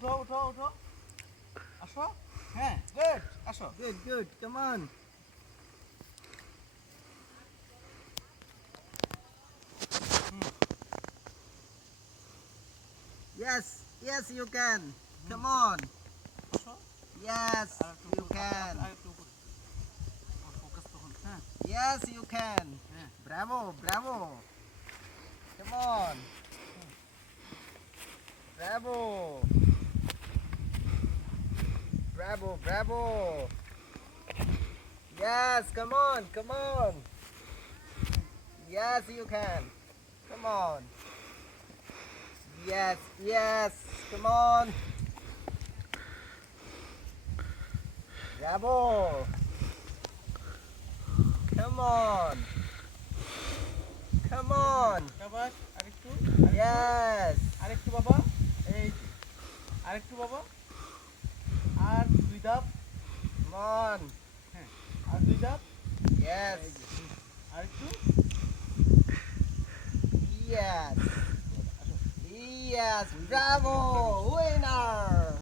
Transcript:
উঠো উঠো উঠো আসো হ্যাঁ গুড আসো Good. Come on. Yes, you can. Come on. আসো Yes, আর একটু you can. আর একটু উপরে ফোকাস তখন হ্যাঁ Yes, you can. হ্যাঁ Bravo. Come on. Bravo. Yes, come on. Yes, you can. Come on. Yes. Come on. Bravo. Come on. শাবাশ আরেকটু Yes. আরেকটু বাবা এই আরেকটু বাবা আর দুই ধাপ Come on. হ্যাঁ আর দুই ধাপ Yes. আরেকটু Yes. আসো Yes. Bravo.